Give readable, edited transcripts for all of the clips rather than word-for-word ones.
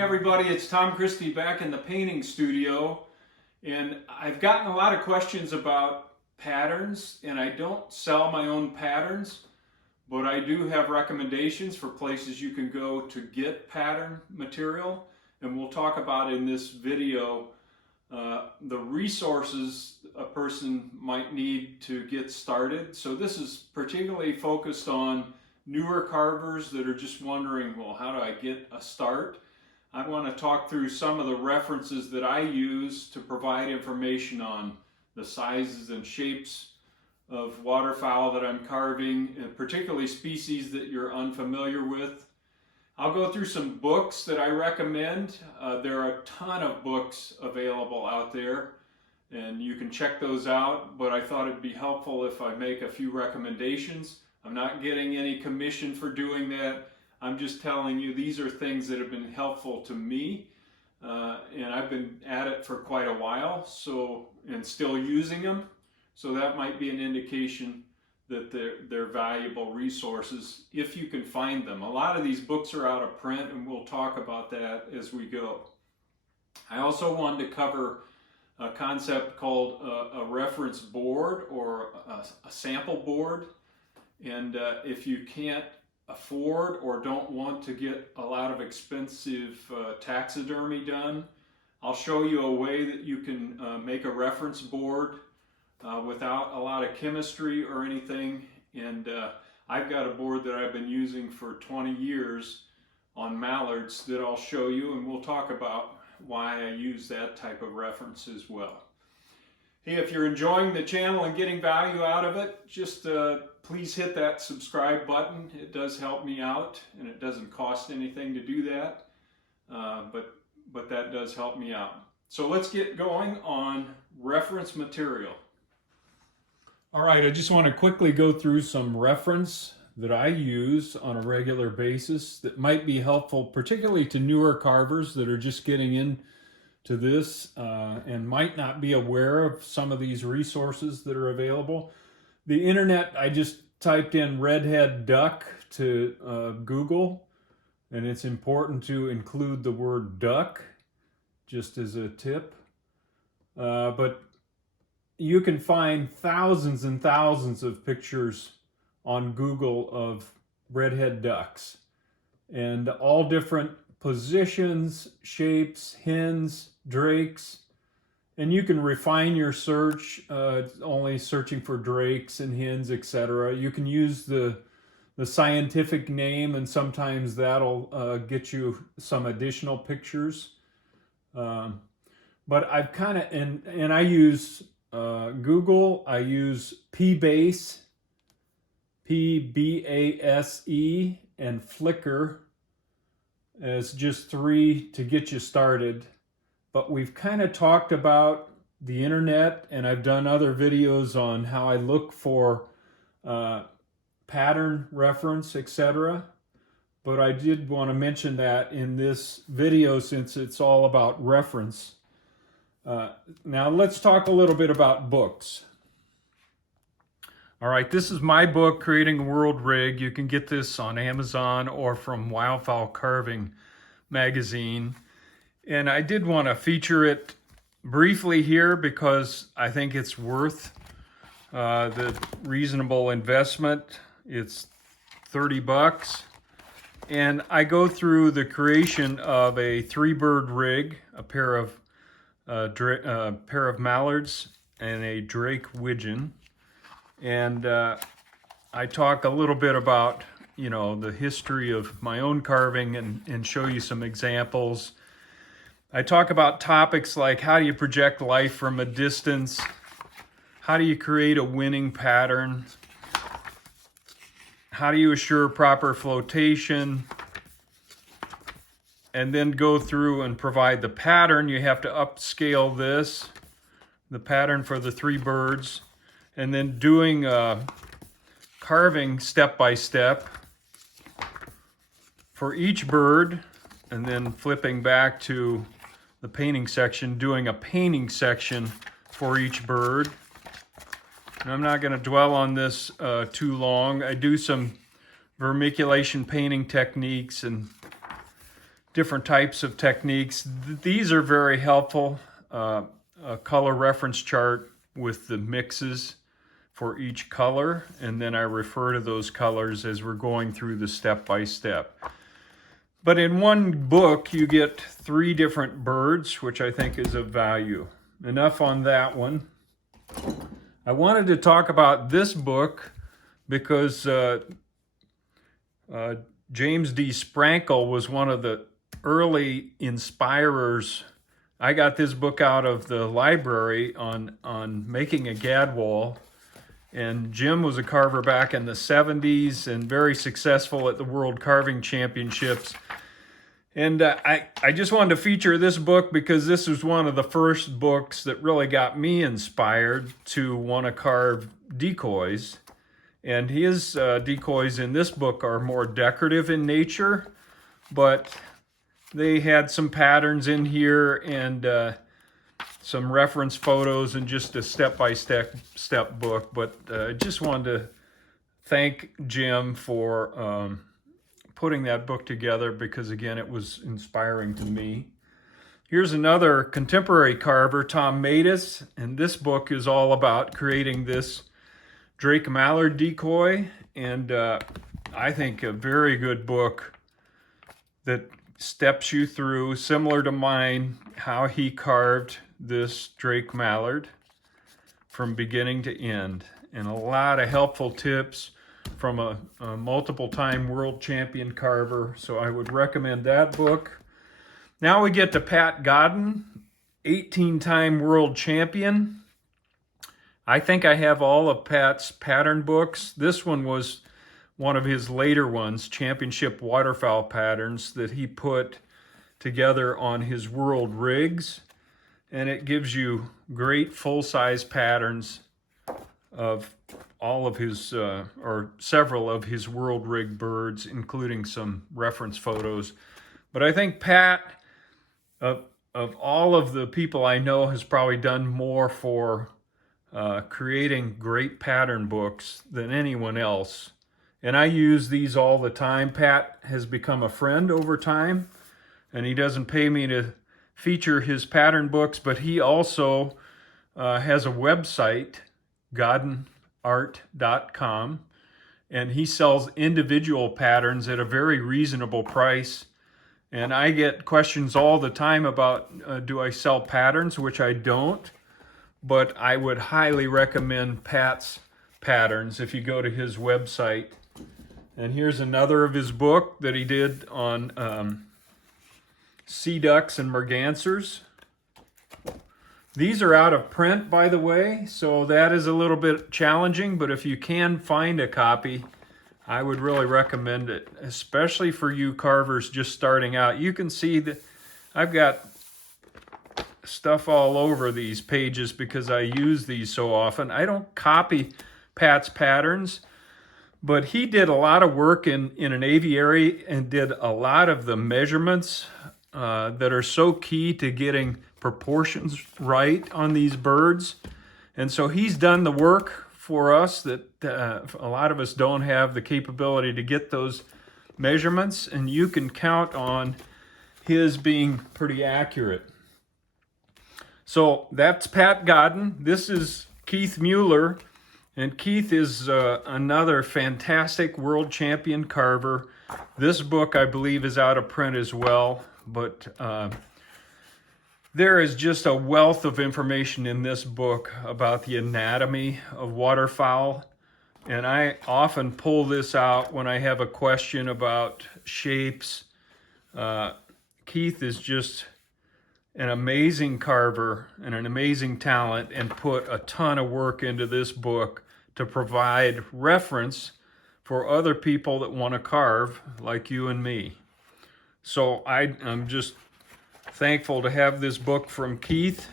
Everybody, it's Tom Christie back in the painting studio, and I've gotten a lot of questions about patterns, and I don't sell my own patterns, but I do have recommendations for places you can go to get pattern material, and we'll talk about in this video the resources a person might need to get started. So this is particularly focused on newer carvers that are just wondering, well, how do I get a start? I want to talk through some of the references that I use to provide information on the sizes and shapes of waterfowl that I'm carving, and particularly species that you're unfamiliar with. I'll go through some books that I recommend. There are a ton of books available out there, and you can check those out, but I thought it'd be helpful if I make a few recommendations. I'm not getting any commission for doing that. I'm just telling you these are things that have been helpful to me, and I've been at it for quite a while, and still using them. So that might be an indication that they're valuable resources if you can find them. A lot of these books are out of print, and we'll talk about that as we go. I also wanted to cover a concept called a reference board or a sample board, and if you can't afford or don't want to get a lot of expensive taxidermy done, I'll show you a way that you can make a reference board without a lot of chemistry or anything. And I've got a board that I've been using for 20 years on mallards that I'll show you, and we'll talk about why I use that type of reference as well. Hey, if you're enjoying the channel and getting value out of it, just please hit that subscribe button. It does help me out, and it doesn't cost anything to do that, but that does help me out. So let's get going on reference material. All right, I just want to quickly go through some reference that I use on a regular basis that might be helpful, particularly to newer carvers that are just getting into this and might not be aware of some of these resources that are available. The internet, I just typed in redhead duck to Google, and it's important to include the word duck just as a tip. But you can find thousands and thousands of pictures on Google of redhead ducks, and all different positions, shapes, hens, drakes, and you can refine your search, only searching for drakes and hens, etc. You can use the scientific name, and sometimes that'll get you some additional pictures. But I've kind of, and I use Google, I use PBase, P-B-A-S-E, and Flickr as just three to get you started. But we've kind of talked about the internet, and I've done other videos on how I look for pattern reference, etc. But I did want to mention that in this video since it's all about reference. Now let's talk a little bit about books. All right, this is my book, Creating a World Rig. You can get this on Amazon or from Wildfowl Carving magazine. And I did want to feature it briefly here because I think it's worth the reasonable investment. It's 30 bucks. And I go through the creation of a 3-bird rig, a pair of mallards, and a drake widgeon. And I talk a little bit about, the history of my own carving and show you some examples. I talk about topics like how do you project life from a distance? How do you create a winning pattern? How do you assure proper flotation? And then go through and provide the pattern. You have to upscale this, the pattern for the 3 birds, and then doing carving step by step for each bird, and then flipping back to the painting section, doing a painting section for each bird. And I'm not going to dwell on this too long. I do some vermiculation painting techniques and different types of techniques. These are very helpful. A color reference chart with the mixes for each color, and then I refer to those colors as we're going through the step by step. But in one book you get 3 different birds, which I think is of value. Enough on that one. I wanted to talk about this book because James D. Sprankle was one of the early inspirers. I got this book out of the library on making a gadwall, and Jim was a carver back in the 70s and very successful at the World Carving Championships. And I just wanted to feature this book because this was one of the first books that really got me inspired to want to carve decoys. And his decoys in this book are more decorative in nature, but they had some patterns in here and some reference photos and just a step-by-step book. But I just wanted to thank Jim for putting that book together because, again, it was inspiring to me. Here's another contemporary carver, Tom Matus, and this book is all about creating this Drake Mallard decoy, and I think a very good book that steps you through, similar to mine, how he carved this Drake Mallard from beginning to end, and a lot of helpful tips from a multiple-time world champion carver. So I would recommend that book. Now we get to Pat Godden, 18-time world champion. I think I have all of Pat's pattern books. This one was one of his later ones, championship waterfowl patterns that he put together on his world rigs. And it gives you great full-size patterns of all of his, or several of his world rig birds, including some reference photos. But I think Pat, of all of the people I know, has probably done more for creating great pattern books than anyone else. And I use these all the time. Pat has become a friend over time, and he doesn't pay me to feature his pattern books, but he also has a website, goddenart.com, and he sells individual patterns at a very reasonable price. And I get questions all the time about do I sell patterns, which I don't, but I would highly recommend Pat's patterns if you go to his website. And here's another of his book that he did on sea ducks and mergansers. These are out of print, by the way, so that is a little bit challenging, but if you can find a copy, I would really recommend it, especially for you carvers just starting out. You can see that I've got stuff all over these pages because I use these so often. I don't copy Pat's patterns, but he did a lot of work in an aviary and did a lot of the measurements that are so key to getting proportions right on these birds. And so he's done the work for us that a lot of us don't have the capability to get those measurements, and you can count on his being pretty accurate. So that's Pat Godden. This is Keith Mueller, and Keith is another fantastic world champion carver. This book, I believe, is out of print as well, but there is just a wealth of information in this book about the anatomy of waterfowl, and I often pull this out when I have a question about shapes. Keith is just an amazing carver and an amazing talent, and put a ton of work into this book to provide reference for other people that want to carve like you and me. So I'm just thankful to have this book from Keith,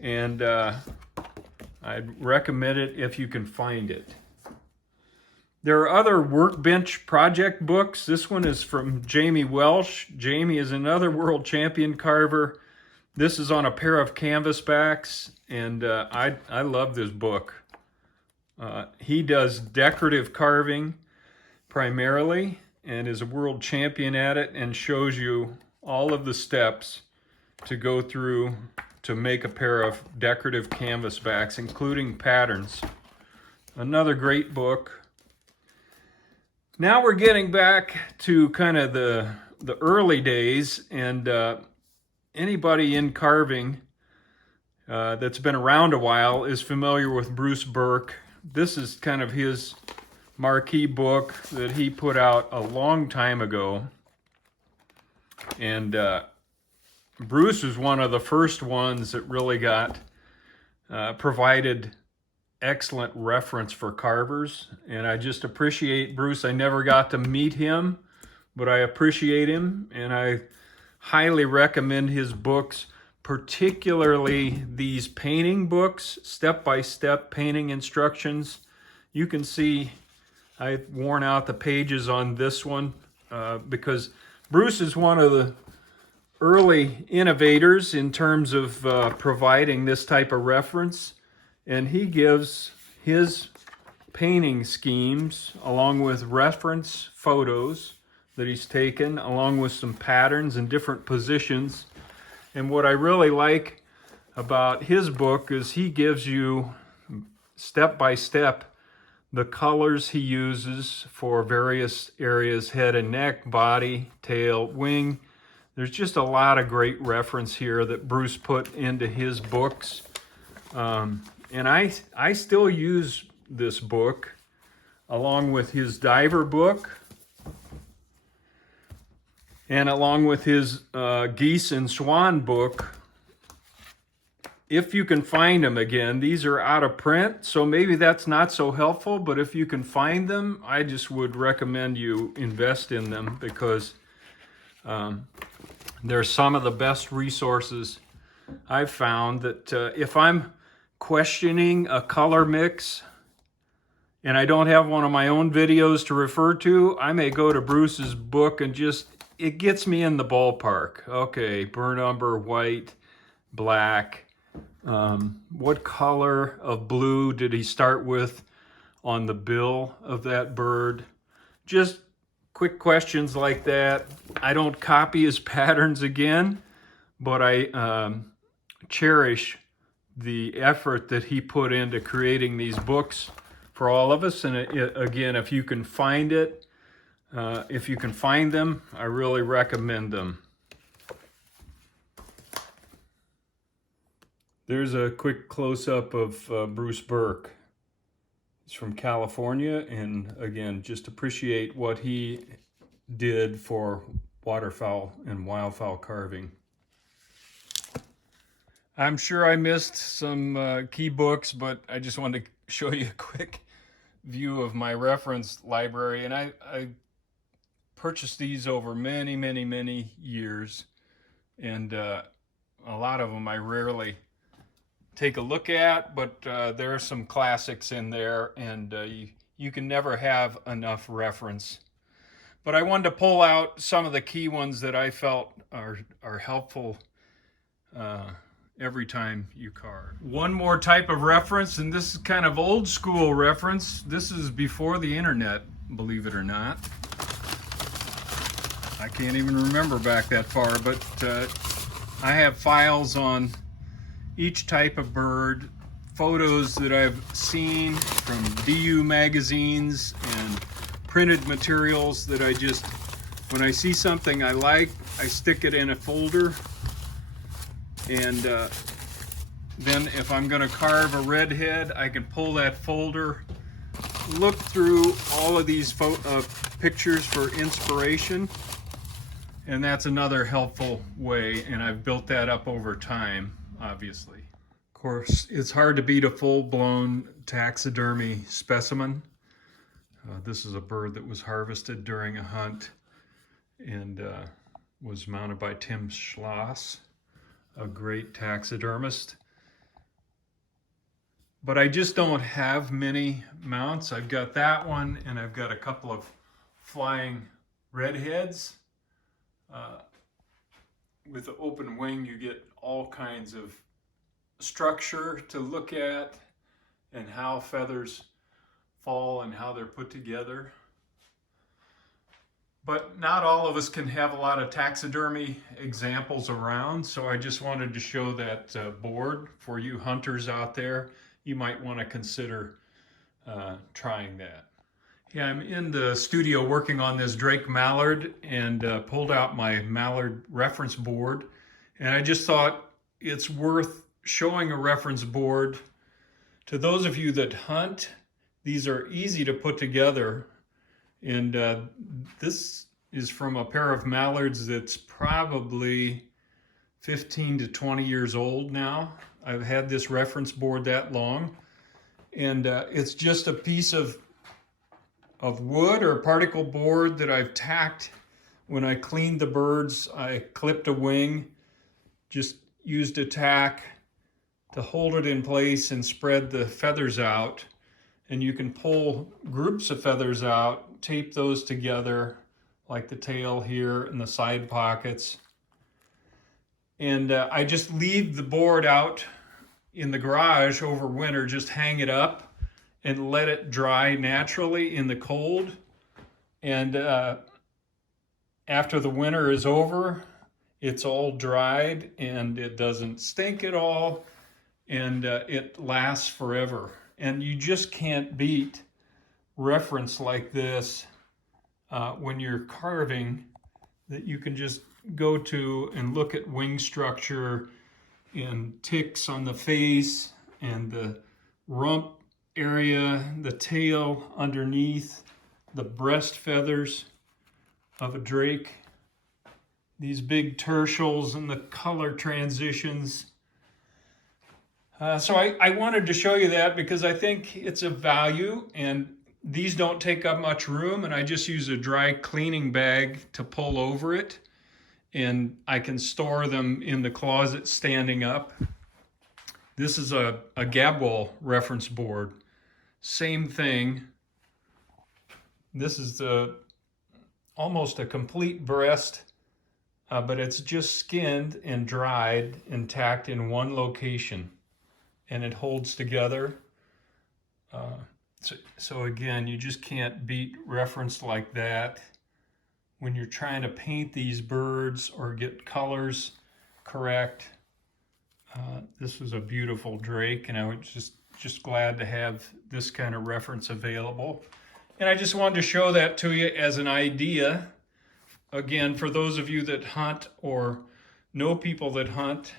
and I'd recommend it if you can find it. There are other workbench project books. This one is from Jamie Welsh. Jamie is another world champion carver. This is on a pair of canvas backs, and I love this book. He does decorative carving primarily and is a world champion at it, and shows you all of the steps to go through to make a pair of decorative canvas backs, including patterns. Another great book. Now we're getting back to kind of the early days, and anybody in carving that's been around a while is familiar with Bruce Burke. This is kind of his marquee book that he put out a long time ago. And Bruce was one of the first ones that really got provided excellent reference for carvers. And I just appreciate Bruce. I never got to meet him, but I appreciate him, and I highly recommend his books, particularly these painting books, step-by-step painting instructions. You can see I've worn out the pages on this one because Bruce is one of the early innovators in terms of providing this type of reference, and he gives his painting schemes along with reference photos that he's taken, along with some patterns and different positions. And what I really like about his book is he gives you step by step the colors he uses for various areas: head and neck, body, tail, wing. There's just a lot of great reference here that Bruce put into his books. And I still use this book along with his diver book and along with his geese and swan book. If you can find them again, these are out of print, so maybe that's not so helpful, but if you can find them, I just would recommend you invest in them, because they're some of the best resources I've found. That if I'm questioning a color mix and I don't have one of my own videos to refer to, I may go to Bruce's book and just, it gets me in the ballpark. Okay, burnt umber, white, black. What color of blue did he start with on the bill of that bird? Just quick questions like that. I don't copy his patterns again, but I cherish the effort that he put into creating these books for all of us. And again, if you can find it, if you can find them, I really recommend them. There's a quick close-up of Bruce Burke. He's from California, and again, just appreciate what he did for waterfowl and wildfowl carving. I'm sure I missed some key books, but I just wanted to show you a quick view of my reference library. And I purchased these over many, many, many years, and a lot of them I rarely take a look at, but there are some classics in there, and you can never have enough reference. But I wanted to pull out some of the key ones that I felt are helpful every time you carve. One more type of reference, and this is kind of old school reference. This is before the internet, believe it or not. I can't even remember back that far, but I have files on each type of bird, photos that I've seen from DU magazines and printed materials that I just, when I see something I like, I stick it in a folder. And then if I'm going to carve a redhead, I can pull that folder, look through all of these pictures for inspiration, and that's another helpful way, and I've built that up over time, obviously. Of course, it's hard to beat a full-blown taxidermy specimen. This is a bird that was harvested during a hunt and was mounted by Tim Schloss, a great taxidermist. But I just don't have many mounts. I've got that one, and I've got a couple of flying redheads. With the open wing, you get all kinds of structure to look at and how feathers fall and how they're put together. But not all of us can have a lot of taxidermy examples around, so I just wanted to show that board for you hunters out there. You might want to consider trying that. Yeah, I'm in the studio working on this Drake mallard and pulled out my mallard reference board. And I just thought it's worth showing a reference board to those of you that hunt. These are easy to put together. And this is from a pair of mallards that's probably 15 to 20 years old now. I've had this reference board that long. And it's just a piece of wood or particle board that I've tacked. When I cleaned the birds, I clipped a wing, just used a tack to hold it in place and spread the feathers out. And you can pull groups of feathers out, tape those together, like the tail here and the side pockets. And I just leave the board out in the garage over winter, just hang it up and let it dry naturally in the cold. And after the winter is over, it's all dried and it doesn't stink at all, and it lasts forever. And you just can't beat reference like this when you're carving, that you can just go to and look at wing structure and ticks on the face and the rump area, the tail underneath, the breast feathers of a drake, these big tertials and the color transitions. So I wanted to show you that because I think it's of value, and these don't take up much room, and I just use a dry cleaning bag to pull over it, and I can store them in the closet standing up. This is a Gabwall reference board. Same thing. This is almost a complete breast, but it's just skinned and dried and tacked in one location, and it holds together. So again, you just can't beat reference like that when you're trying to paint these birds or get colors correct. This was a beautiful drake, and I was just glad to have this kind of reference available. And I just wanted to show that to you as an idea. Again, for those of you that hunt or know people that hunt,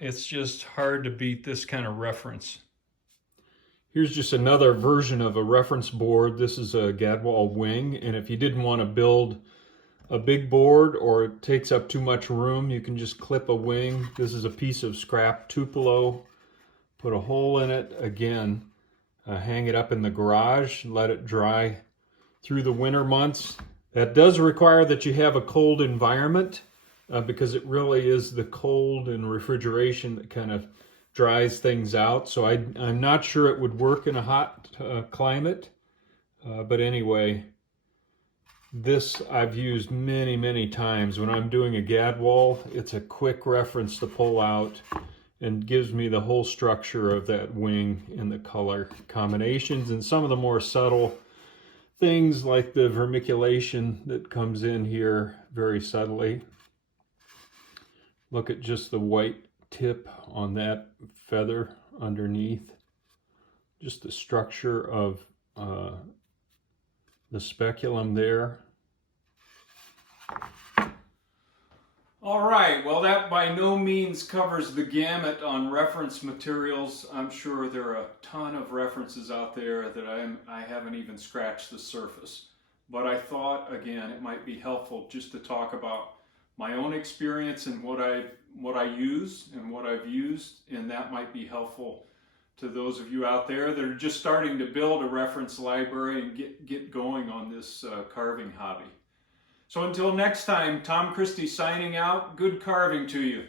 it's just hard to beat this kind of reference. Here's just another version of a reference board. This is a Gadwall wing, and if you didn't want to build a big board or it takes up too much room, you can just clip a wing. This is a piece of scrap Tupelo. Put a hole in it, again, hang it up in the garage, let it dry through the winter months. That does require that you have a cold environment because it really is the cold and refrigeration that kind of dries things out. So I'm not sure it would work in a hot climate. But anyway, this I've used many, many times. When I'm doing a Gadwall, it's a quick reference to pull out and gives me the whole structure of that wing and the color combinations and some of the more subtle things like the vermiculation that comes in here very subtly. Look at just the white tip on that feather underneath. Just the structure of the speculum there. All right, well, that by no means covers the gamut on reference materials. I'm sure there are a ton of references out there that I haven't even scratched the surface. But I thought, again, it might be helpful just to talk about my own experience and what I use and what I've used, and that might be helpful to those of you out there that are just starting to build a reference library and get going on this carving hobby. So until next time, Tom Christie signing out. Good carving to you.